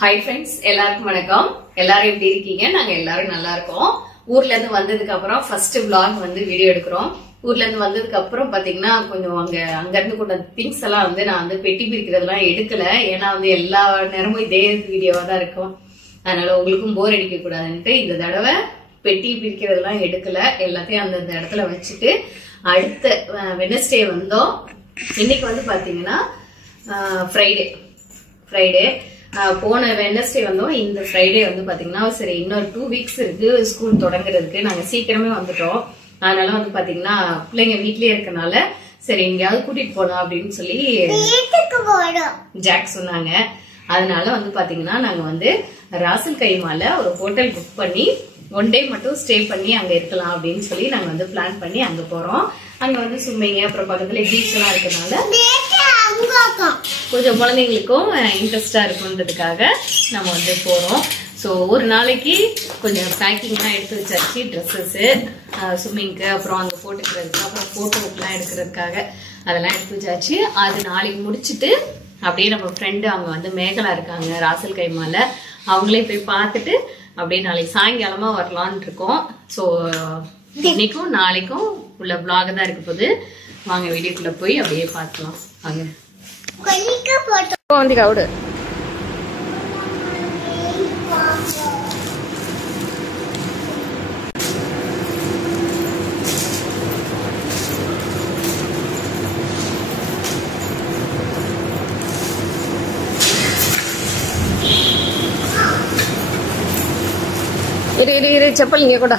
Hi friends, எல்லாருக்கும் வணக்கம். எல்லாரும் எப்படி இருக்கீங்க? நாங்க எல்லாரும் நல்லா இருக்கோம். ஊர்ல இருந்து வந்ததுக்கு அப்புறம் ஃபர்ஸ்ட் vlog வந்து வீடியோ எடுக்கிறோம். ஊர்ல இருந்து வந்ததுக்கு அப்புறம் பாத்தீங்கன்னா கொஞ்சம் அங்க இருந்து கொண்ட திங்ஸ் எல்லாம் வந்து நான் வந்து பெட்டி பிரிக்கிறதெல்லாம் எடுக்கல. ஏன்னா வந்து எல்லா நேரமும் இதே வீடியோவா தான் இருக்கும். அதனால உங்களுக்கும் போர் அடிக்க கூடாதுன்ட்டு இந்த தடவை பெட்டி பிரிக்கிறதெல்லாம் எடுக்கல. எல்லாத்தையும் அந்த இடத்துல வச்சுட்டு அடுத்த வெட்னஸ்டே வந்தோம். இன்னைக்கு வந்து பாத்தீங்கன்னா ஃப்ரைடே போன வெட்னஸ்டே வந்தோம். இந்த ஃப்ரைடே வந்து பாத்தீங்கன்னா சரி இன்னொரு 2 வீக்ஸ் இருக்கு ஸ்கூல் தொடங்குறதுக்கு. நாங்க சீக்கிரமே வந்துட்டோம். அதனால வந்து பாத்தீங்கன்னா பிள்ளைங்க வீட்லயே இருக்கனால சரி எங்கேயாவது கூட்டிட்டு போலாம் அப்படின்னு சொல்லி ஜாக் சொன்னாங்க. அதனால வந்து பாத்தீங்கன்னா நாங்க வந்து ராசல் கைமால ஒரு ஹோட்டல் புக் பண்ணி 1 டே மட்டும் ஸ்டே பண்ணி அங்க இருக்கலாம் அப்படின்னு சொல்லி நாங்க வந்து பிளான் பண்ணி அங்க போறோம். அங்க வந்து சும்மைங்க அப்புறம் பக்கத்துல பீச் எல்லாம் இருக்கனால கொஞ்சம் குழந்தைங்களுக்கும் இன்ட்ரெஸ்டா இருக்குன்றதுக்காக நம்ம வந்து போறோம். ஸோ ஒரு நாளைக்கு கொஞ்சம் பேக்கிங்லாம் எடுத்து வச்சாச்சு. ட்ரெஸ்ஸஸ் ஸ்விம்மிங்க்கு அப்புறம் அங்கே போட்டுக்கிறதுக்கு அப்புறம் ஃபோட்டோக்கெலாம் எடுக்கிறதுக்காக அதெல்லாம் எடுத்து வச்சாச்சு. அது நாளைக்கு முடிச்சுட்டு அப்படியே நம்ம ஃப்ரெண்டு அவங்க வந்து மேகலா இருக்காங்க ராசல் கைமால, அவங்களே போய் பார்த்துட்டு அப்படியே நாளைக்கு சாயங்காலமா வரலான்னு இருக்கோம். ஸோ இன்னைக்கும் நாளைக்கும் உள்ள vlog தான் இருக்க போகுது. வாங்க வீடியோக்குள்ள போய் அப்படியே பார்க்கலாம். வாங்க வந்து கவுடு இரு செப்பல் இங்க கூட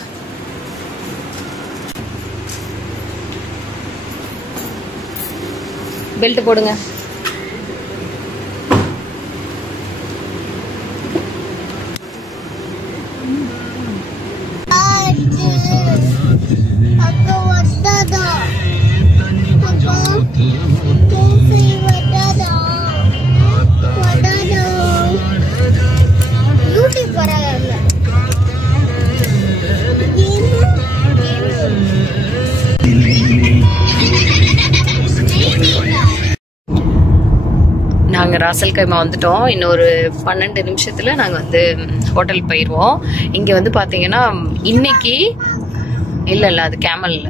பெல்ட் போடுங்க. நாங்க ராசல் கைமா வந்துட்டோம். இன்னொரு 12 நிமிஷத்துல நாங்க வந்து ஹோட்டல் போயிடுவோம். இங்க வந்து பாத்தீங்கன்னா இன்னைக்கு இல்ல அது கேமல் இல்ல,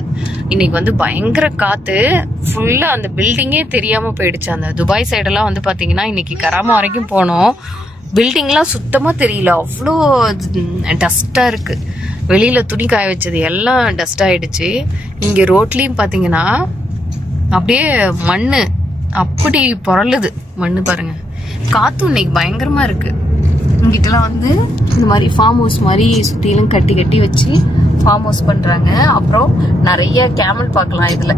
இன்னைக்கு வந்து பயங்கர காத்து. ஃபுல்லா அந்த பில்டிங்கே தெரியாம போயிடுச்சு. அந்த துபாய் சைடெல்லாம் வந்து பாத்தீங்கன்னா இன்னைக்கு கராமா வரைக்கும் போனோம். பில்டிங்லாம் சுத்தமா தெரியல, அவ்வளோ டஸ்டா இருக்கு. வெளியில துணி காய வச்சது எல்லாம் டஸ்ட் ஆயிடுச்சு. இங்க ரோட்லயும் பாத்தீங்கன்னா அப்படியே மண்ணு அப்படி பொறலுது மண்ணு பாருங்க. காத்தும் இன்னைக்கு பயங்கரமா இருக்கு. இங்கிட்டலாம் வந்து இந்த மாதிரி ஃபார்ம் ஹவுஸ் மாதிரி சுத்திலும் கட்டி கட்டி வச்சு ஃபார்ம் ஹவுஸ் பண்றாங்க. அப்புறம் நிறைய கேமல் பார்க்கலாம் இதுல.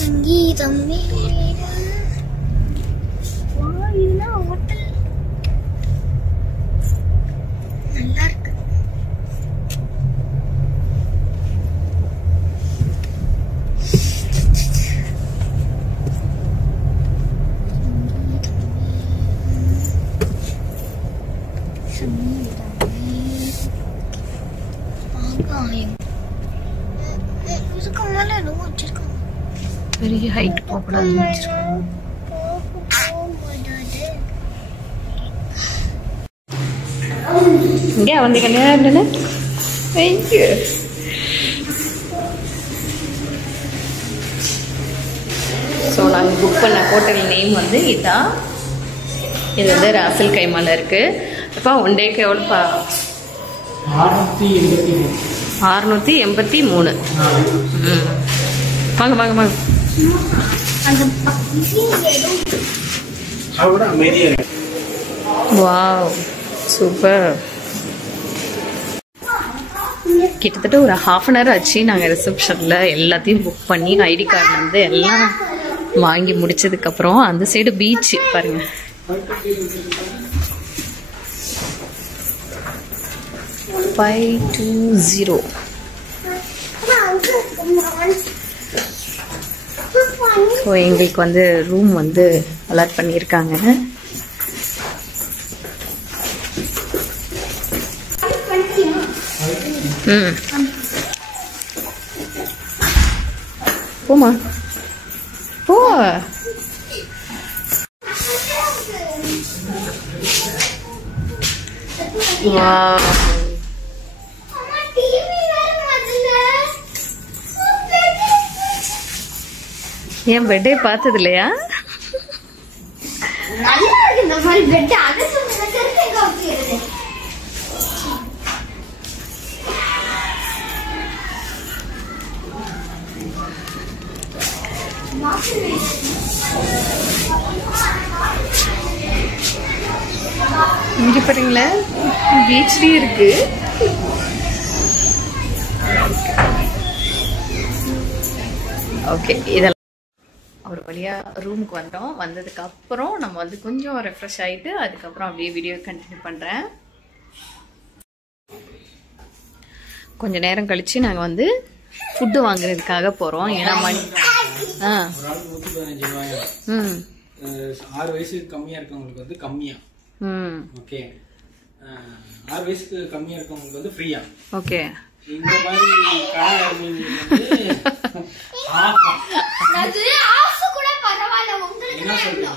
சங்கீதம் ஹோட்டல் நல்லா இருக்கு. பெரிய ஹைட் போகக்கூடாதுன்னு வச்சிருக்காங்க. இங்கே வந்து கல்யாணம் தேங்க்யூ. ஸோ நாங்கள் புக் பண்ண ஹோட்டல் நேம் வந்து இதுதான். இது வந்து ராசல் கைமால இருக்கு. இப்போ 1 டேக்கு எவ்வளோப்பா? 683. வாங்க வாங்க வாங்க. அந்த வாவ் சூப்பர். கிட்டத்தட்ட ஒரு ½ அன் ஹவர் ஆச்சு நாங்கள் ரிசப்ஷனில் எல்லாத்தையும் புக் பண்ணி ஐடி கார்டு வந்து எல்லாம் வாங்கி முடிச்சதுக்கப்புறம் அந்த சைடு பீச் பாருங்க. $520. ஸோ எங்களுக்கு வந்து ரூம் வந்து அலாட் பண்ணியிருக்காங்க. போமா போ. வாவ் ஏன் பெட்டே பார்த்தது இல்லையா? நல்லா இருக்கு இந்த மாதிரி பெட். அது சொல்லுங்க காப்பிடுது. இங்க பாருங்களே பீச்லயே இருக்கு. ஓகே இதெல்லாம் ஒரு வழியா ரூமுக்கு வந்தோம். வந்ததுக்கு அப்புறம் நம்ம வந்து கொஞ்சம் ரெஃப்ரெஷ் ஆயிட்டு அதுக்கப்புறம் அப்படியே வீடியோ கண்டினியூ பண்றேன். கொஞ்ச நேரம் கழிச்சு நாங்க வந்து ஃபுட்டு வாங்குறதுக்காக போறோம். ஏன்னா மணி 6 வயசுக்கு கம்மியா இருக்கவங்களுக்கு வந்து கம்மியா. ஓகே 6 வயசுக்கு கம்மியா இருக்கவங்களுக்கு வந்து ஃப்ரீயா. ஓகே இந்த மாதிரி அது ஆஃப் கூட பரவாயில்லை உங்களுக்கு. என்ன சொல்றீங்க?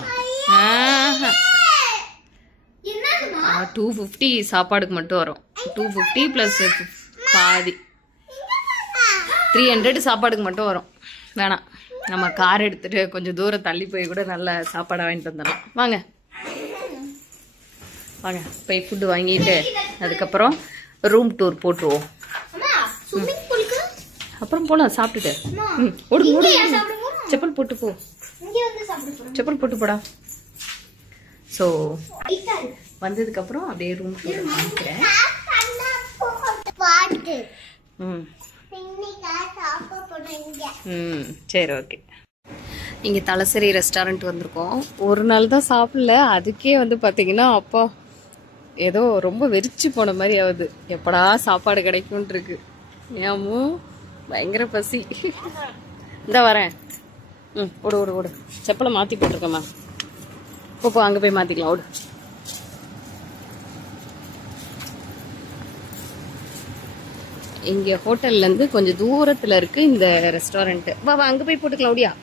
என்னதுமா 250 சாப்பாடுக்கு மட்டும் வரும். 250 பிளஸ் பாதி 300 சாப்பாடுக்கு மட்டும் வரும். வேணாம் நம்ம கார் எடுத்துட்டு கொஞ்சம் தூரம் தள்ளி போய் கூட நல்ல சாப்பாடை வாங்கிட்டு வந்துடலாம். வாங்க வாங்க போய் ஃபுட்டு வாங்கிட்டு அதுக்கப்புறம் ரூம் டூர் போட்டுருவோம். ஸ்விமிங் பூலுக்கு அப்புறம் போலாம் சாப்பிட்டுட்டு. ஓடு ஓடு செப்பல் போட்டு போ. இங்க வந்து சாப்பிட போறோம். செப்பல் போட்டு போடா. ஸோ வந்ததுக்கு அப்புறம் அப்படியே ரூம் டூர் வாங்கிக்கிறேன். பாட்டு சரி ஓகே. இங்கே தலசரி ரெஸ்டாரண்ட் வந்திருக்கோம். ஒரு நாள் தான் சாப்பிடல, அதுக்கே வந்து பார்த்தீங்கன்னா அப்பா ஏதோ ரொம்ப வெறிச்சு போன மாதிரி ஆகுது. எப்படா சாப்பாடு கிடைக்கும்னு இருக்கு. ஏமோ பயங்கர பசி. இந்த வரேன். ஓடு ஓடு ஓடு. செப்பலை மாற்றி போட்டிருக்கேம்மா. போ அங்கே போய் மாற்றிக்கலாம். ஓடு. இங்கே ஹோட்டல்லேருந்து கொஞ்சம் தூரத்தில் இருக்கு இந்த ரெஸ்டாரண்ட். வா வா அங்கே போய் போட்டுக்கலாம். ஓடியா.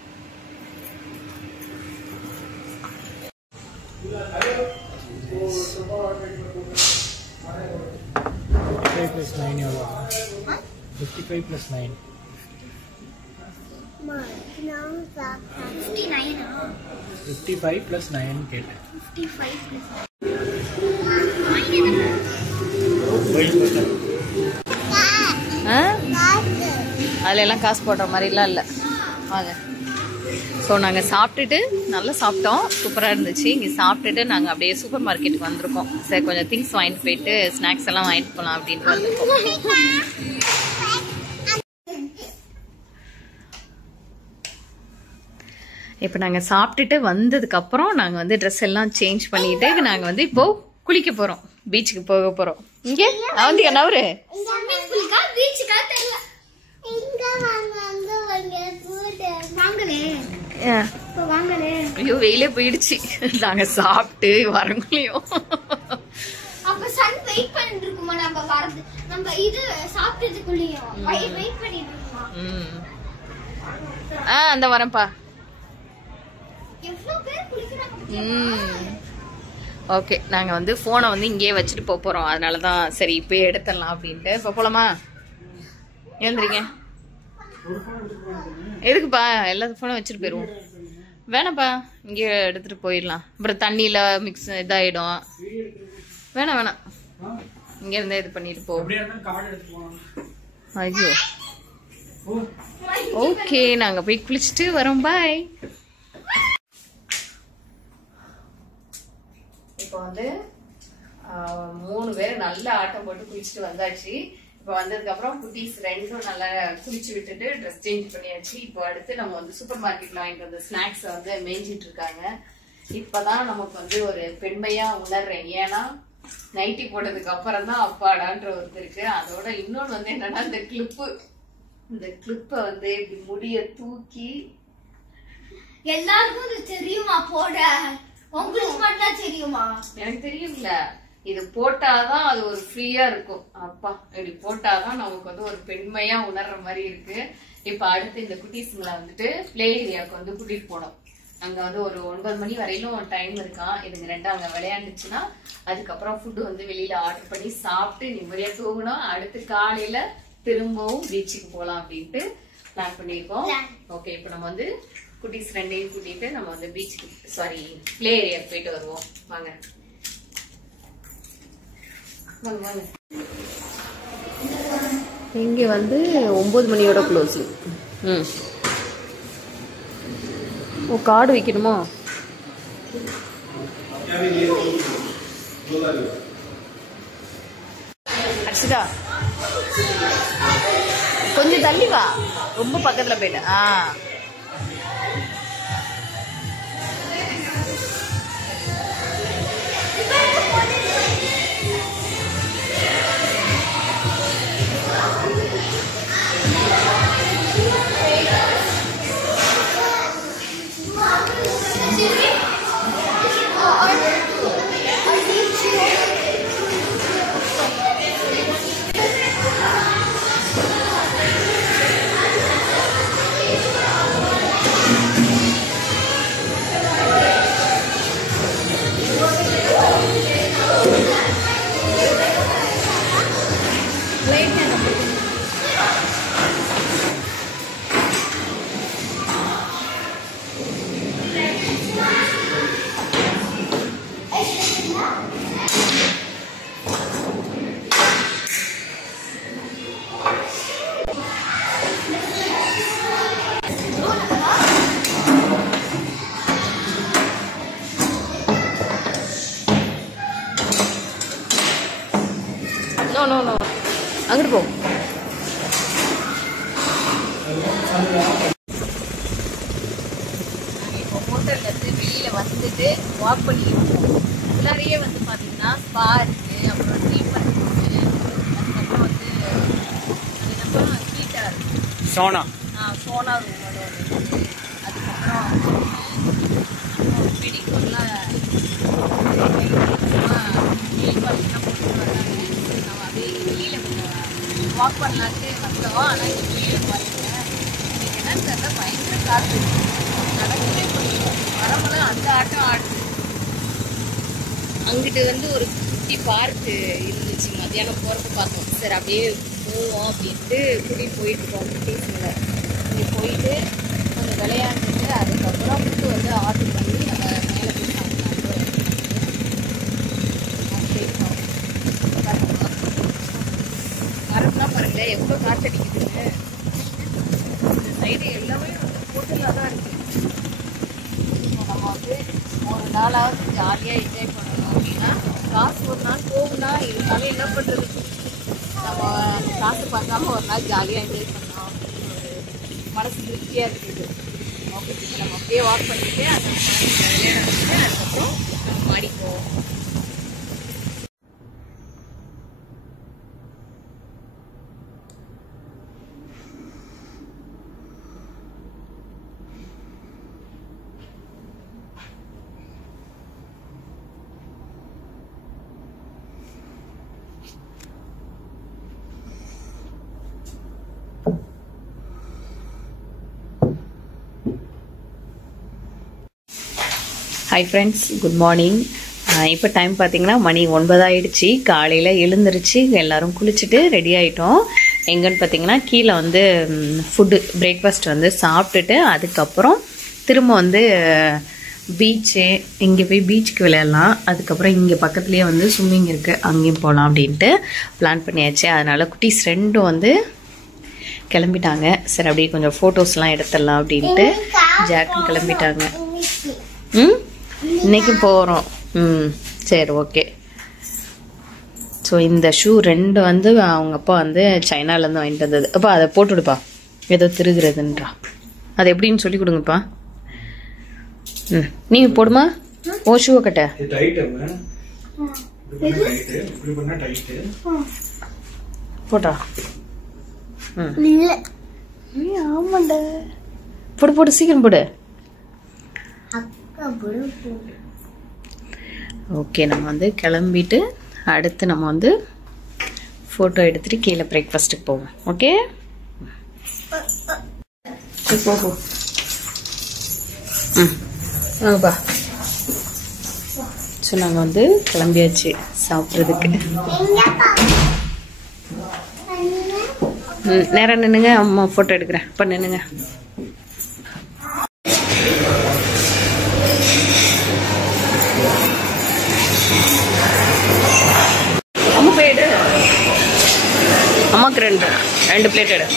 plus 9 எவ்வளோ? 55 plus 9 55 plus 9 கேட்டேன். 55 plus அதுல எல்லாம் காசு போடுற மாதிரிலாம் இல்லை. வாங்க. ஸோ நாங்கள் சாப்பிட்டுட்டு நல்லா சாப்பிட்டோம். சூப்பராக இருந்துச்சு. இங்கே சாப்பிட்டுட்டு நாங்கள் அப்படியே சூப்பர் மார்க்கெட்டுக்கு வந்திருக்கோம். சரி கொஞ்சம் திங்ஸ் வாங்கிட்டு போயிட்டு ஸ்நாக்ஸ் எல்லாம் வாங்கிட்டு போகலாம் அப்படின்ட்டு வந்திருக்கோம். இப்போ நாங்கள் சாப்பிட்டுட்டு வந்ததுக்கப்புறம் நாங்கள் வந்து ட்ரெஸ் எல்லாம் சேஞ்ச் பண்ணிட்டு நாங்கள் வந்து இப்போ குளிக்க போகிறோம். பீச்சுக்கு போக போகிறோம். இங்கே அவந்திகா நவரு. ஐயோ வெயிலே போயிடுச்சு. நாங்க சாப்பிட்டு வரங்களையும் அப்ப சன் வெயிட் பண்ணிட்டு இருக்குமா? நம்ம வரது நம்ம இது சாப்பிட்டதுக்குள்ளேயும் வெயிட் பண்ணிட்டு இருக்குமா? அந்த வரேன்ப்பா. எவ்வளவு பேர் குளிக்கிறாங்க. ஓகே நாங்க வந்து போனை வந்து இங்கேயே வச்சுட்டு போறோம். அதனாலதான் சரி இப்பயே எடுத்துடலாம் அப்படின்ட்டு. இப்ப போலாமா? எழுந்துறீங்க. எதுக்குப்பா எல்லா போனும் வச்சுட்டு போயிருவோம். வேணாப்பா இங்கே எடுத்துட்டு போயிடலாம். அப்புறம் தண்ணியில மிக்ஸ் இதாயிடும். வேணாம் வேணாம் இங்க இருந்தே இது பண்ணிட்டு போ. ஐயோ ஓகே, நாங்க போய் குளிச்சுட்டு வரோம். பாய். இப்போ வந்து 3 பேர் நல்ல ஆட்டம் போட்டு குளிச்சுட்டு வந்தாச்சு. இப்போ வந்ததுக்கு அப்புறம் குட்டீஸ் 2 நல்லா குளிச்சு விட்டுட்டு ட்ரெஸ் சேஞ்ச் பண்ணியாச்சு. இப்போ அடுத்து நம்ம வந்து சூப்பர் மார்க்கெட்ல வாங்கிட்டு வந்த ஸ்நாக்ஸ் வந்து மேய்ஞ்சிட்டு இருக்காங்க. இப்பதான் நமக்கு வந்து ஒரு பெண்மையா உணர்றேன். ஏன்னா நைட்டி போட்டதுக்கு அப்புறம் தான் அப்பாடான்ற ஒரு இருக்கு. அதோட இன்னொன்னு வந்து என்னன்னா இந்த கிளிப்ப வந்து இப்படி முடிய தூக்கி எல்லாருக்கும் இது தெரியுமா போட? உங்களுக்கு மட்டும் தெரியுமா? எனக்கு தெரியும்ல. இது போட்டாதான் அது ஒரு ஃப்ரீயா இருக்கும். அப்பா இப்படி போட்டாதான் நமக்கு வந்து ஒரு பெண்மையா உணர்ற மாதிரி இருக்கு. இப்ப அடுத்து இந்த குட்டீஸ்ங்களை வந்துட்டு பிளே ஏரியாவுக்கு வந்து கூட்டிட்டு போனோம். அங்க வந்து ஒரு 9 மணி வரையிலும் டைம் இருக்கான். இதுங்க 2 அங்க விளையாண்டுச்சுன்னா அதுக்கப்புறம் ஃபுட்டு வந்து வெளியில ஆர்டர் பண்ணி சாப்பிட்டு நிம்மதியா தூங்கணும். அடுத்து காலையில திரும்பவும் பீச்சுக்கு போலாம் அப்படின்ட்டு பிளான் பண்ணிருக்கோம். ஓகே, இப்ப நம்ம வந்து குட்டீஸ் 2ஐயும் கூட்டிட்டு நம்ம வந்து பீச்சுக்கு பிளே ஏரியாவுக்கு போயிட்டு வருவோம். வாங்க வாங்க வாங்க. இங்க வந்து 9 மணியோட க்ளோசிங். ஓ, கார்டு வைக்கணுமா? அர்ஷிதா கொஞ்சம் தள்ளி வா, ரொம்ப பக்கத்துல போயிட்ட. அங்கிட்டு போ. இப்போ ஹோட்டல்ல இருந்து வெளியில வந்துட்டு வாக் பண்ணிட்டு இருக்கோம். உள்ளாரையே வந்து பாத்தீங்கன்னா ஸ்பா இருக்கு, அப்புறம் ட்ரீட்மெண்ட் இருக்கு, அதுக்கப்புறம் வந்து அதுக்கப்புறம் ஹீட்டா இருக்கு, சோனா ரூமோட இருக்கு, அதுக்கப்புறம் மெடிக்கல்லாம் வாக் பண்ணலான்ட்டு வந்தோம். ஆனால் இங்கே வெளியில பாருங்க, இன்னைக்கு என்னன்னு தெரியல, பயங்கர காற்று, நடக்கவே முடியும். மரமெல்லாம் அந்த ஆட்டம் ஆடுது. அங்கிட்டு வந்து ஒரு குட்டி பார்க்கு இருந்துச்சு, மத்தியானம் போகிறப்ப பார்த்தோம். சரி அப்படியே போவோம் அப்படின்ட்டு கூட்டிகிட்டு போயிட்டு இருக்கோம். குட்டீஸுங்களை இங்கே போயிட்டு கொஞ்சம் விளையாண்டுட்டு அதுக்கப்புறம் ஃபுட்டு வந்து ஆர்டர் பண்ணி நம்ம மேலே போய் சாப்பிடலாம். மரம்லாம் பாருங்க எவ்வளோ காற்றடிக்குதுன்னு. இந்த சைடு எல்லாமே வந்து ஹோட்டலாக தான் இருக்கு. நம்ம வந்து ஒரு நாளாவது ஜாலியாக என்ஜாய் பண்ணணும் அப்படின்னா காசு ஒரு நாள் போகும்னா இருந்தாலும் என்ன பண்ணுறது, நம்ம காசு பார்க்காம ஒரு நாள் ஜாலியாக என்ஜாய் பண்ணலாம் அப்படின்னு ஒரு மனசு திருப்தியாக இருக்குது. ஓகே, நம்ம அப்படியே வாக் பண்ணிட்டு அந்த விளையாட வச்சுட்டு அதுக்கப்புறம் மாடி போவோம். Hi friends, good morning. இப்போ டைம் பார்த்தீங்கன்னா மணி 9 ஆயிடுச்சு. காலையில் எழுந்திரிச்சு எல்லோரும் குளிச்சுட்டு ரெடி ஆகிட்டோம். எங்கன்னு பார்த்தீங்கன்னா கீழே வந்து ஃபுட்டு பிரேக்ஃபாஸ்ட் வந்து சாப்பிட்டுட்டு அதுக்கப்புறம் திரும்ப வந்து பீச்சு, இங்கே போய் பீச்சுக்கு விளையாடலாம். அதுக்கப்புறம் இங்கே பக்கத்துலேயே வந்து ஸ்விம்மிங் இருக்குது, அங்கேயும் போகலாம் அப்படின்ட்டு பிளான் பண்ணியாச்சு. அதனால் குட்டீஸ் 2 வந்து கிளம்பிட்டாங்க. சரி அப்படியே கொஞ்சம் ஃபோட்டோஸ்லாம் எடுத்துடலாம் அப்படின்ட்டு ஜாக்கும் கிளம்பிட்டாங்க. இன்னைக்கு போகிறோம். சரி ஓகே. ஸோ இந்த ஷூ 2 வந்து அவங்க அப்பா வந்து சைனாலேருந்து வாங்கிட்டு வந்தது. அப்பா அதை போட்டுவிடுப்பா, ஏதோ திருகுறதுன்றா. அது எப்படின்னு சொல்லி கொடுங்கப்பா. நீங்கள் போடுமா? ஓ ஷூவை கட்ட போட்டா. ஆமாண்டா, போடு போடு சீக்கிரம் போடு. ஓகே, நம்ம வந்து கிளம்பிட்டு அடுத்து நம்ம வந்து ஃபோட்டோ எடுத்துட்டு கீழே பிரேக்ஃபாஸ்ட்டுக்கு போவோம். ஓகே போ. ஆப்பா. ஸோ நாங்கள் வந்து கிளம்பியாச்சு சாப்பிட்றதுக்கு. நேரம் நின்னுங்க, அம்மா ஃபோட்டோ எடுக்கிறேன். இப்போ நின்னுங்க. அம்மா போய் எடு. அம்மாவுக்கு 2 பிளேட் எடு.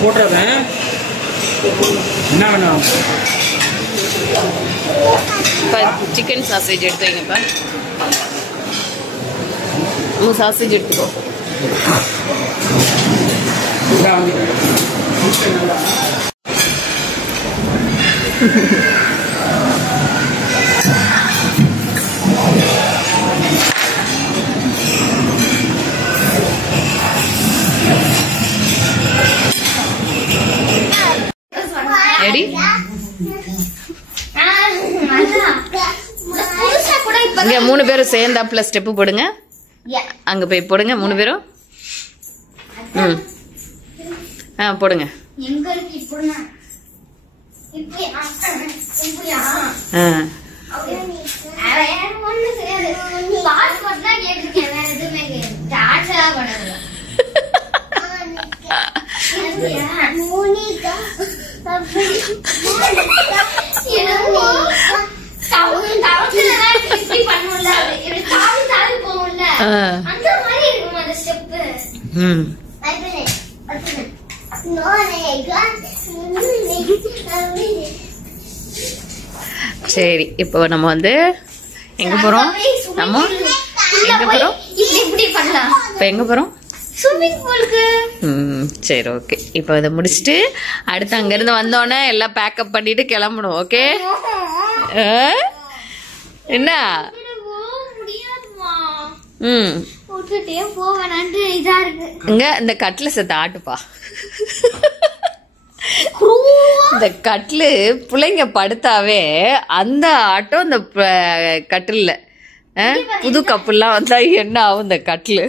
போட்டுறேன். என்ன வேணும்? இப்போ சிக்கன் சாசேஜ் எடுத்து வைங்கப்பா. சாசேஜ் எடுத்துக்கோ. ரெடி? இங்க 3 பேரும் சேர்ந்தாப்புல ஸ்டெப்பு போடுங்க. அங்க போய் போடுங்க 3 பேரும். போடுங்க. சரி, இப்போ நம்ம வந்து எங்க போறோம்? நம்ம எங்க போறோம்? இப்போ எங்க போறோம்? சரி ஓகே. இப்போ இதை முடிச்சுட்டு அடுத்து அங்கிருந்து வந்தோடனே எல்லாம் பேக்கப் பண்ணிட்டு கிளம்பணும். ஓகே? என்ன? இங்க இந்த கட்டில சேர்த்து ஆட்டுப்பா. இந்த கட்டிலு பிள்ளைங்க படுத்தாவே அந்த ஆட்டம் இந்த கட்டில புது கப்புலாம் வந்தா என்ன ஆகும் இந்த கட்டிலு?